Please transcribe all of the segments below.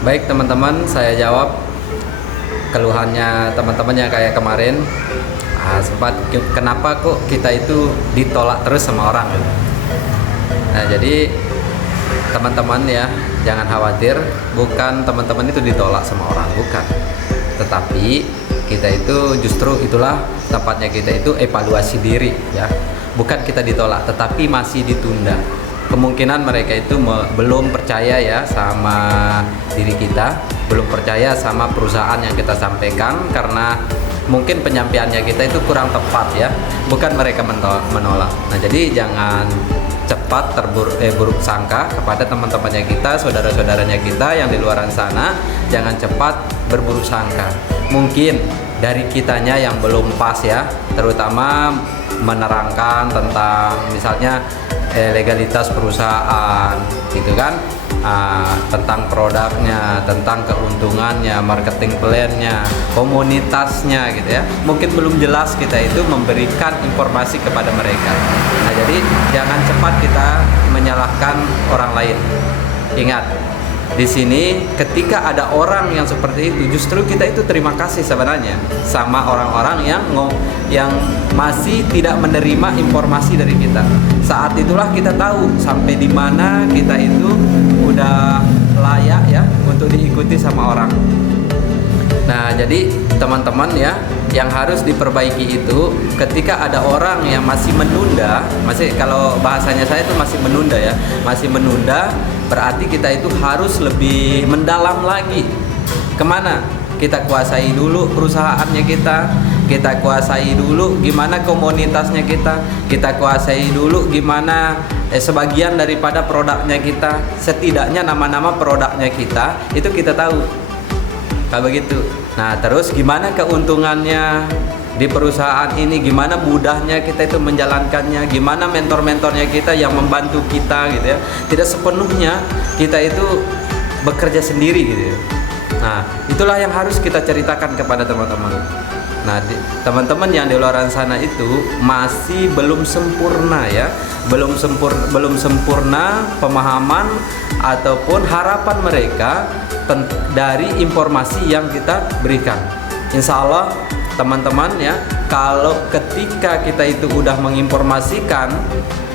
Baik teman-teman, saya jawab keluhannya teman-teman yang kayak kemarin. Sempat kenapa kok kita itu ditolak terus sama orang. Nah, jadi teman-teman ya, jangan khawatir, bukan teman-teman itu ditolak sama orang, bukan. Tetapi kita itu justru itulah tempatnya kita itu evaluasi diri ya. Bukan kita ditolak, tetapi masih ditunda. Kemungkinan mereka itu belum percaya ya sama diri kita, belum percaya sama perusahaan yang kita sampaikan, karena mungkin penyampaiannya kita itu kurang tepat ya. Bukan mereka menolak. Nah, jadi jangan cepat buruk sangka kepada teman-temannya kita, saudara-saudaranya kita yang di luar sana. Jangan cepat berburuk sangka. Mungkin dari kitanya yang belum pas ya, terutama menerangkan tentang misalnya legalitas perusahaan gitu kan, tentang produknya, tentang keuntungannya, marketing plan-nya, komunitasnya gitu ya. Mungkin belum jelas kita itu memberikan informasi kepada mereka. Nah, jadi jangan cepat kita menyalahkan orang lain. Ingat, di sini ketika ada orang yang seperti itu, justru kita itu terima kasih sebenarnya sama orang-orang yang masih tidak menerima informasi dari kita. Saat itulah kita tahu sampai di mana kita itu udah layak ya untuk diikuti sama orang. Nah, jadi teman-teman ya, yang harus diperbaiki itu ketika ada orang yang masih menunda, kalau bahasanya saya itu masih menunda ya, masih menunda, berarti kita itu harus lebih mendalam lagi. Kemana? Kita kuasai dulu perusahaannya kita kuasai dulu gimana komunitasnya kita kuasai dulu gimana sebagian daripada produknya kita, setidaknya nama-nama produknya kita itu kita tahu. Kayak begitu. Nah, terus gimana keuntungannya di perusahaan ini, gimana mudahnya kita itu menjalankannya, gimana mentor-mentornya kita yang membantu kita gitu ya. Tidak sepenuhnya kita itu bekerja sendiri gitu ya. Nah, itulah yang harus kita ceritakan kepada teman-teman. Nah, teman-teman yang di luar sana itu masih belum sempurna ya, belum sempurna pemahaman ataupun harapan mereka dari informasi yang kita berikan. Insya Allah teman-teman ya, kalau ketika kita itu udah menginformasikan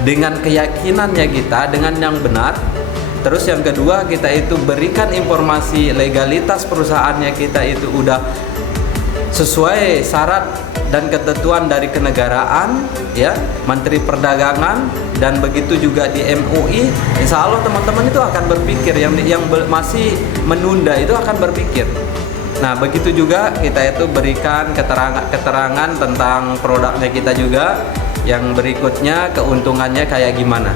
dengan keyakinannya kita, dengan yang benar, terus yang kedua kita itu berikan informasi legalitas perusahaannya kita itu udah sesuai syarat dan ketentuan dari kenegaraan ya, Menteri Perdagangan, dan begitu juga di MUI, insya Allah teman-teman itu akan berpikir, yang masih menunda itu akan berpikir. Nah, begitu juga kita itu berikan keterangan tentang produknya kita juga, yang berikutnya keuntungannya kayak gimana.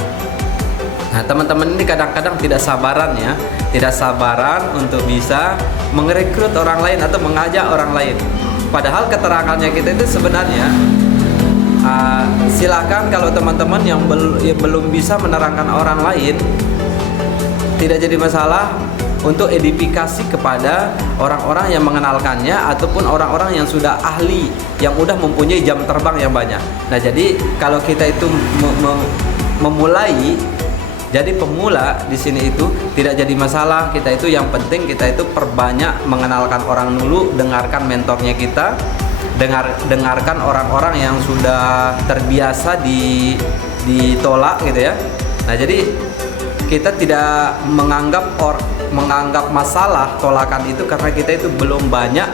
Nah, teman-teman ini kadang-kadang tidak sabaran untuk bisa merekrut orang lain atau mengajak orang lain. Padahal keterangannya kita itu sebenarnya silakan kalau teman-teman yang belum bisa menerangkan orang lain, tidak jadi masalah untuk edifikasi kepada orang-orang yang mengenalkannya ataupun orang-orang yang sudah ahli, yang udah mempunyai jam terbang yang banyak. Nah, jadi kalau kita itu memulai jadi pemula di sini itu tidak jadi masalah. Kita itu yang penting kita itu perbanyak mengenalkan orang dulu, dengarkan mentornya kita, dengarkan orang-orang yang sudah terbiasa ditolak gitu ya. Nah, jadi kita tidak menganggap masalah tolakan itu karena kita itu belum banyak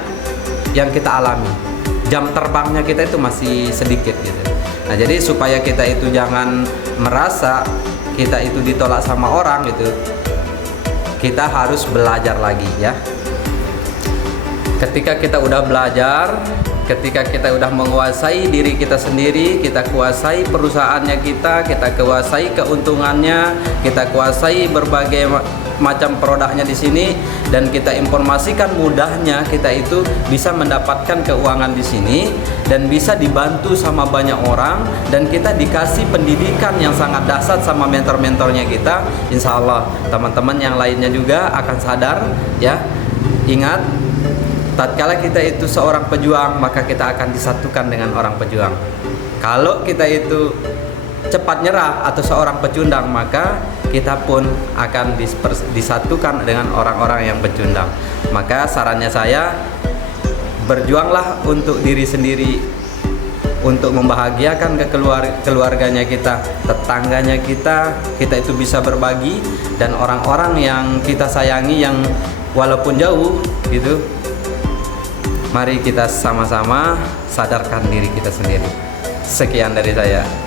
yang kita alami. Jam terbangnya kita itu masih sedikit gitu. Nah, jadi supaya kita itu jangan merasa kita itu ditolak sama orang gitu, kita harus belajar lagi ya. Ketika kita udah belajar, ketika kita udah menguasai diri kita sendiri, kita kuasai perusahaannya kita kuasai keuntungannya, kita kuasai berbagai macam produknya di sini, dan kita informasikan mudahnya kita itu bisa mendapatkan keuangan di sini dan bisa dibantu sama banyak orang, dan kita dikasih pendidikan yang sangat dahsyat sama mentor-mentornya kita. Insya Allah teman-teman yang lainnya juga akan sadar ya. Ingat, tatkala kita itu seorang pejuang, maka kita akan disatukan dengan orang pejuang. Kalau kita itu cepat nyerah atau seorang pecundang, maka kita pun akan disatukan dengan orang-orang yang pecundang. Maka sarannya saya, berjuanglah untuk diri sendiri, untuk membahagiakan keluarganya kita, tetangganya kita itu bisa berbagi, dan orang-orang yang kita sayangi yang walaupun jauh gitu, mari kita sama-sama sadarkan diri kita sendiri. Sekian dari saya.